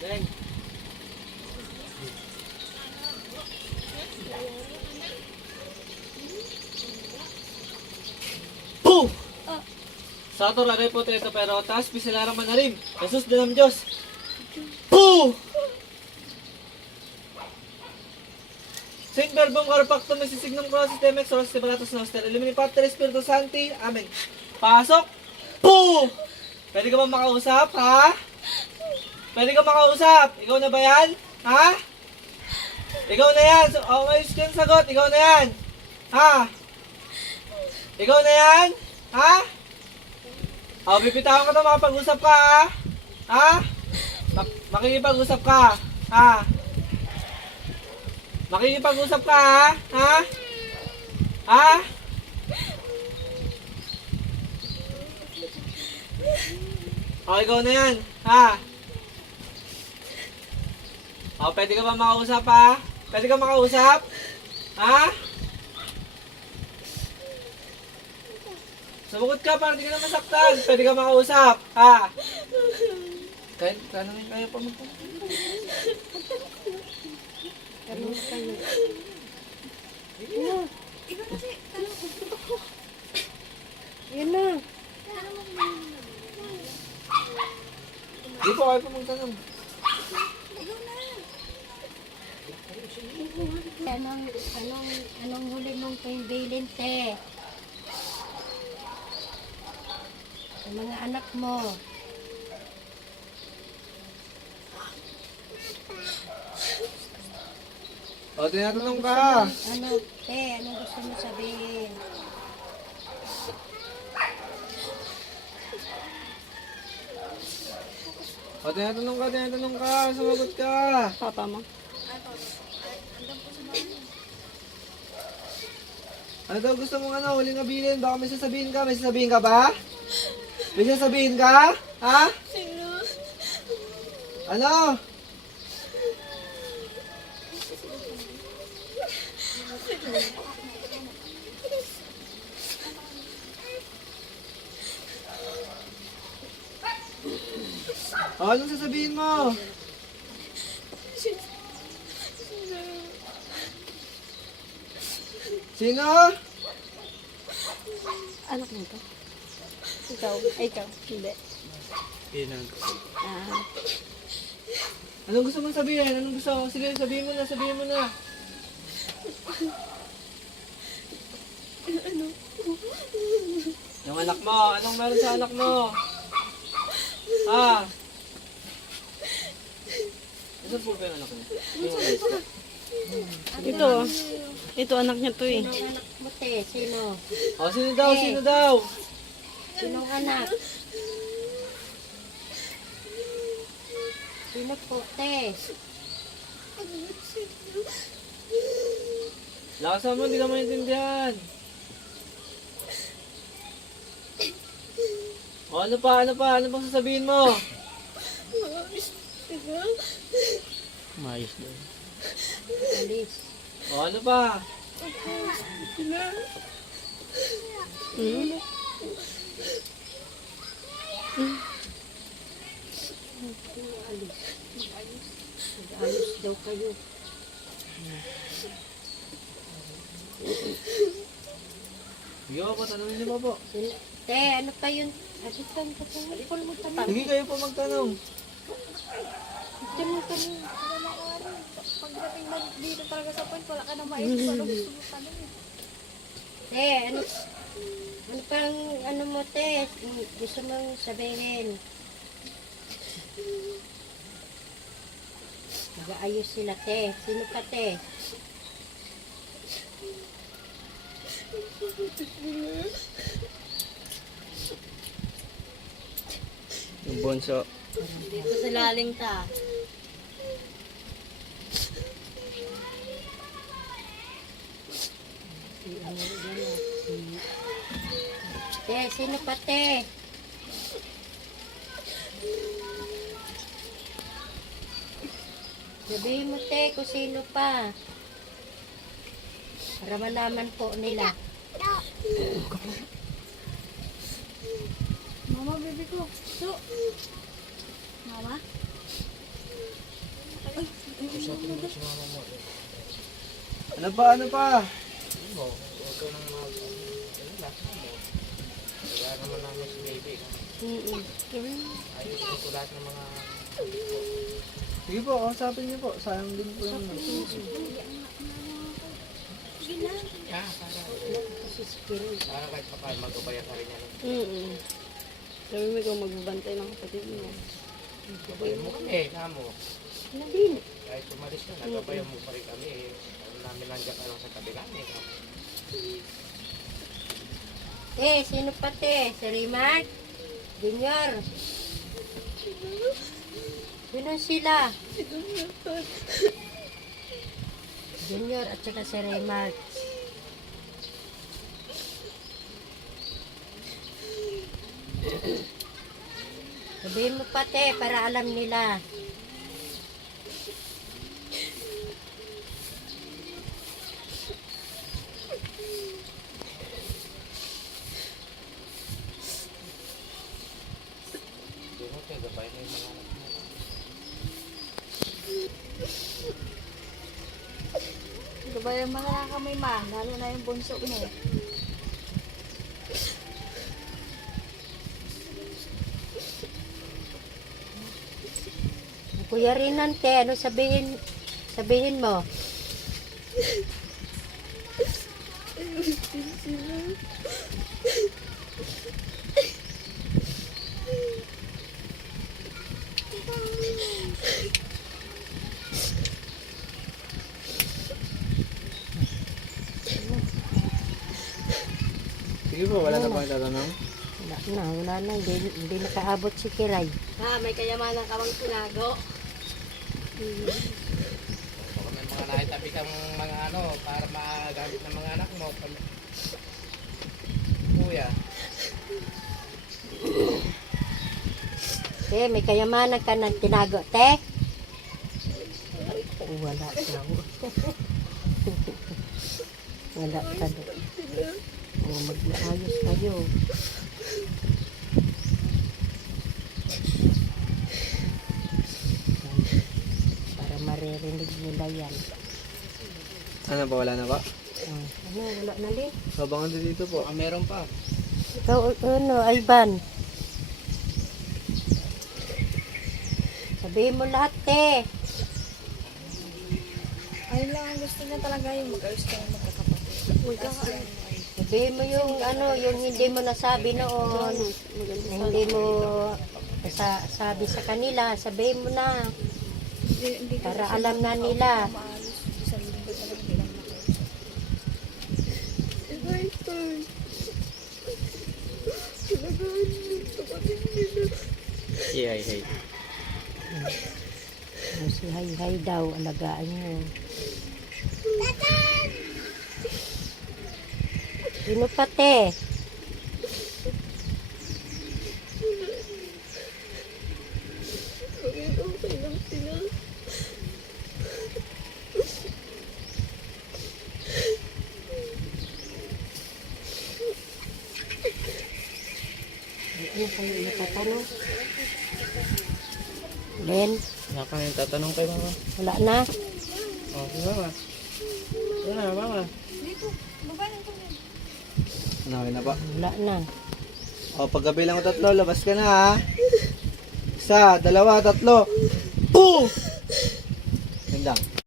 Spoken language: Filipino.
Deng. Boom! Sato lagay po ito pero taas pisilarang manarim. Jesus dinam Diyos. Boom! Saint Verbum Carpactum Messisignum Crossis Demex Soros Separatus Noster Elimini Pater Espiritu Sancti. Amen. Pasok! Boom! Pwede ka ba makausap, ha? Pwede ka makausap? Ikaw na ba yan? Ha? Ikaw na yan. So, oh, may yung sagot. Ikaw na yan. Ha? Ikaw na yan? Ha? Oh, bibitawan ka na makapag-usap ka, ha? Ha? Makikipag-usap ka. Ha? Makikipag-usap ka, ha? Ha? Ha? Oh, ikaw na yan. Ha? Oh, pwede ka ba makausap, ha? Pwede ka makausap? Ha? Sumagot ka para di ka na masaktan. Pwede ka makausap, ha? Kahit namin kayo pa magpapagod. Tanong kayo. Ikaw kasi, tanong ko. Yan na. Di po kayo pa magtanong. Ikaw na. Anong huli mong pimbilin, te? Sa mga anak mo. O, tinatanong ka. Anong gusto mo sabihin? O, tinatanong ka. Sumagot ka. Papa mo? Ano daw gusto mong ano, huling abilin? Baka may sasabihin ka? May sasabihin ka ba? May sasabihin ka? Ha? Sino? Ano? O, anong sasabihin mo? Sino? Anak mo to? Ikaw? Ay, ikaw? Hindi. Ah, Anong gusto mong sabihin? Anong gusto? Sige, sabihin mo na, sabihin mo na. Yung anak mo, anong meron sa anak mo? Ha? Saan po ba yung anak mo? Yung alis ko. Ito anak niya to eh. sinong anak mo, te? Sino? O, sino daw? Sino daw? Sinong anak? Sino po, te? Lakasan mo, hindi ka maintindihan. O, ano pa? Ano bang sasabihin mo? Maayos daw. Alis. O, ano pa? Alis. Mag-alis daw kayo. Sige po, tanongin niyo po. Te, ano pa yun? Agitan ka pa. Hindi ko naman tanong. Sige kayo po magtanong. Agitan mo tanong. Pagdating mo dito talaga sa point, wala ka nang maisip. Ano gusto mo tanong eh. Te, ano pang, ano mo, te? Gusto mong sabihin? Mag-aayos sila, te. Sino ka, te? Yung bunso. Dito sa laling ta. Te, sino pa, te? Sabihin mo, te, kung sino pa. Para malaman po nila. Mama, baby ko. So, Mama? Ano pa, ano pa? Mm-mm. Sige po, kausapin niyo po. Sayang din po yung Mm-mm. Sabi mo ikaw magbabantay ng kapatid mo. Gabayan mo kami, kamo. Hindi. Kahit umalis ka, nagabayan mo pa rin kami. Alam namin nandiyan ka lang sa tabi namin. Sino pati? Si Remark? Junior? Sino sila? Junior at saka si Remark. Sabihin mo pati para alam nila. Sino kayo, gabayan mo yung mga anak mo. Gabayan mo na lang kami, ma. Lalo na yung bunso mo. Kuya Rinante, ano sabihin mo? Sige po, wala na po ang tatanong. Wala na. Hindi nakaabot si Kiray. May kayamanan ka bang tinago? Baka may mga nakitabi kang mga ano, para magamit ng mga anak mo. Kuya. May kayamanan ka ng tinago, te? Wala daw. Wala ka daw. Mag-ayos kayo. Para maririnig nila yan. Ano ba, wala na ba? Wala na din. Sabangan din dito po. Meron pa. Ikaw, Ivan. Sabihin mo lahat, te. Ayun lang ang gusto niya talaga yung mag-ayos kayo magkakapatid. Sabihin mo yung yung hindi mo nasabi noon. Na hindi mo sabi sa kanila. Sabihin mo na. Hindi ka Para alam na nila. maayos. Sa linggo talaga bilang makausap. Yeah, hey. Si Hay daw, alagaan nyo. Sino pati? Ano kayo natatanong? Len, Wala ka nang tatanong kay mama. wala na? Oh, si mama. Wala, mama. Dito, babayan ko yan. Ano, okay na ba? Wala na. O, paggabi lang ko 3, labas ka na ha. 1, 2, 3. Boom! Gandang.